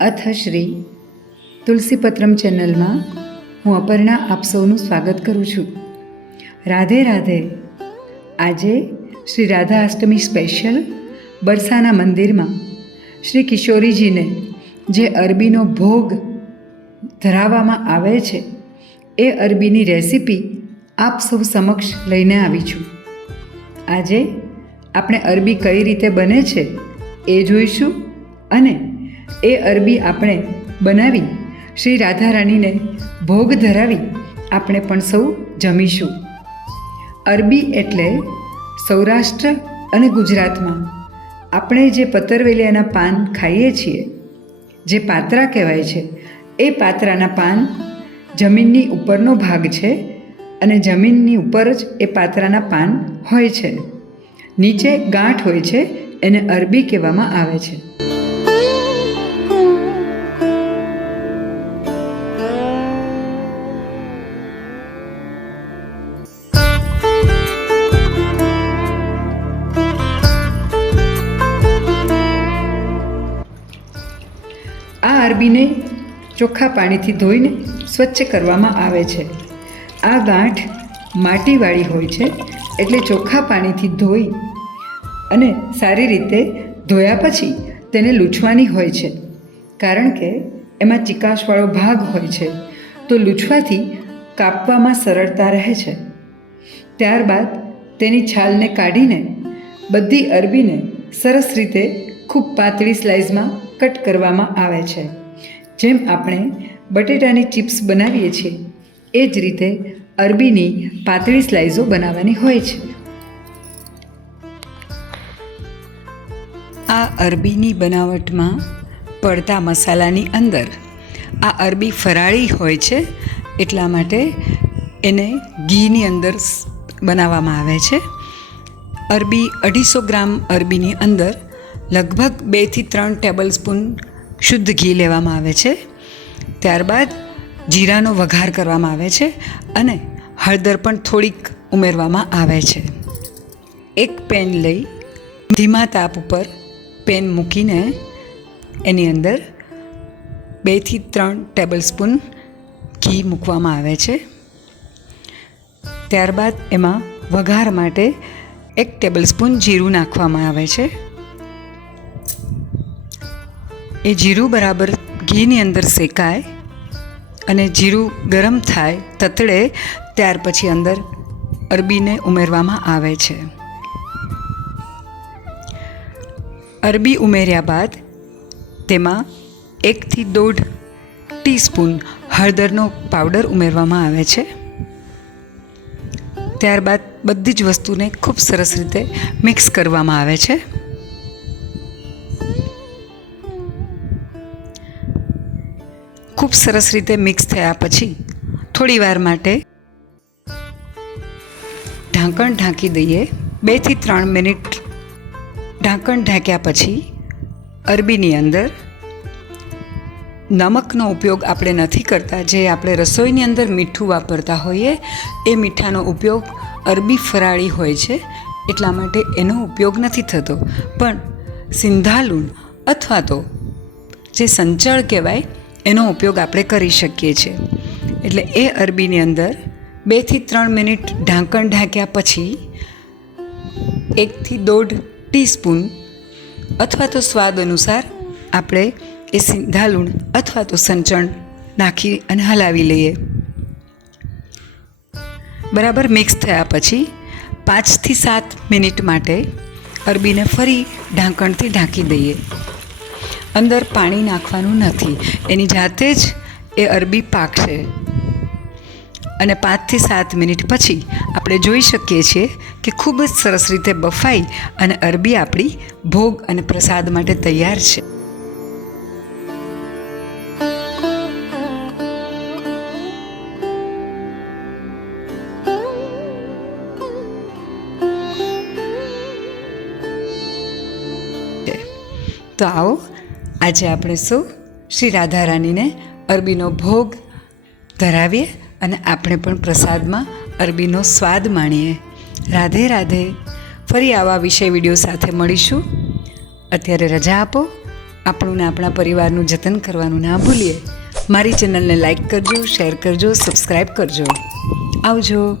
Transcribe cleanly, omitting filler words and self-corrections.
અથ શ્રી તુલસીપત્રમ ચેનલમાં હું અપર્ણા આપ સૌનું સ્વાગત કરું છું. રાધે રાધે. આજે શ્રી રાધા અષ્ટમી સ્પેશિયલ બરસાના મંદિરમાં શ્રી કિશોરીજીને જે અરબીનો ભોગ ધરાવવામાં આવે છે એ અરબીની રેસીપી આપ સૌ સમક્ષ લઈને આવી છું. આજે આપણે અરબી કઈ રીતે બને છે એ જોઈશું અને એ અરબી આપણે બનાવી શ્રી રાધા રાણીને ભોગ ધરાવી આપણે પણ સૌ જમીશું. અરબી એટલે સૌરાષ્ટ્ર અને ગુજરાતમાં આપણે જે પતરવેલિયાના પાન ખાઈએ છીએ, જે પાત્રા કહેવાય છે, એ પાત્રાના પાન જમીનની ઉપરનો ભાગ છે અને જમીનની ઉપર જ એ પાત્રાના પાન હોય છે. નીચે ગાંઠ હોય છે, એને અરબી કહેવામાં આવે છે. આ અરબીને ચોખ્ખા પાણીથી ધોઈને સ્વચ્છ કરવામાં આવે છે. આ ગાંઠ માટીવાળી હોય છે, એટલે ચોખ્ખા પાણીથી ધોઈ અને સારી રીતે ધોયા પછી તેને લૂછવાની હોય છે, કારણ કે એમાં ચિકાશવાળો ભાગ હોય છે, તો લૂછવાથી કાપવામાં સરળતા રહે છે. ત્યારબાદ તેની છાલને કાઢીને બધી અરબીને સરસ રીતે ખૂબ પાતળી સ્લાઇસમાં કટ કરવામાં આવે છે. જેમ આપણે બટેટાની ચિપ્સ બનાવીએ છીએ એ જ રીતે અરબીની પાતળી સ્લાઇસો બનાવવાની હોય છે. આ અરબીની બનાવટમાં પડતા મસાલાની અંદર આ અરબી ફરાળી હોય છે, એટલા માટે એને ઘીની અંદર બનાવવામાં આવે છે. અરબી 250 ગ્રામ અરબીની અંદર લગભગ 2 થી 3 ટેબલ સ્પૂન શુદ્ધ ઘી લેવામાં આવે છે. ત્યારબાદ જીરાનો વઘાર કરવામાં આવે છે અને હળદર પણ થોડીક ઉમેરવામાં આવે છે. એક પેન લઈ ધીમા તાપ ઉપર પેન મૂકીને એની અંદર 2 થી 3 ટેબલ સ્પૂન ઘી મૂકવામાં આવે છે. ત્યારબાદ એમાં વઘાર માટે 1 ટેબલ સ્પૂન જીરું નાખવામાં આવે છે. એ જીરું બરાબર ઘીની અંદર શેકાય અને જીરું ગરમ થાય, તતડે, ત્યાર પછી અંદર અરબીને ઉમેરવામાં આવે છે. અરબી ઉમેર્યા બાદ તેમાં 1 થી 1.5 ટીસ્પૂન હળદરનો પાવડર ઉમેરવામાં આવે છે. ત્યારબાદ બધી જ વસ્તુને ખૂબ સરસ રીતે મિક્સ કરવામાં આવે છે. ખૂબ સરસ રીતે મિક્સ થયા પછી થોડી વાર માટે ઢાંકણ ઢાંકી દઈએ. 2 થી 3 મિનિટ ઢાંકણ ઢાંક્યા પછી અરબીની અંદર નમકનો ઉપયોગ આપણે નથી કરતા. જે આપણે રસોઈની અંદર મીઠું વાપરતા હોઈએ એ મીઠાનો ઉપયોગ અરબી ફરાળી હોય છે, એટલા માટે એનો ઉપયોગ નથી થતો. પણ સિંધાલુણ અથવા તો જે સંચળ કહેવાય એનો ઉપયોગ આપણે કરી શકીએ છીએ. એટલે એ અરબીની અંદર 2 થી 3 મિનિટ ઢાંકણ ઢાંક્યા પછી 1 થી 1.5 ટીસ્પૂન અથવા તો સ્વાદ અનુસાર આપણે એ સિંધાલુણ અથવા તો સંચળ નાખી અને હલાવી લઈએ. બરાબર મિક્સ થયા પછી 5 થી 7 મિનિટ માટે અરબીને ફરી ઢાંકણથી ઢાંકી દઈએ. અંદર પાણી નાખવાનું નથી, એની જાતે જ એ અરબી પાકશે. અને 5 થી 7 મિનિટ પછી આપણે જોઈ શકીએ છીએ કે ખૂબ જ સરસ રીતે બફાઈ અને અરબી આપણી ભોગ અને પ્રસાદ માટે તૈયાર છે. તો આવો આજે આપણે સૌ શ્રી રાધા રાણીને અરબીનો ભોગ ધરાવીએ અને આપણે પણ પ્રસાદમાં અરબીનો સ્વાદ માણીએ. રાધે રાધે. ફરી આવા વિષય વિડીયો સાથે મળીશું. અત્યારે રજા આપો. આપણું ને આપણા પરિવારનું જતન કરવાનું ના ભૂલીએ. મારી ચેનલને લાઈક કરજો, શેર કરજો, સબસ્ક્રાઈબ કરજો. આવજો.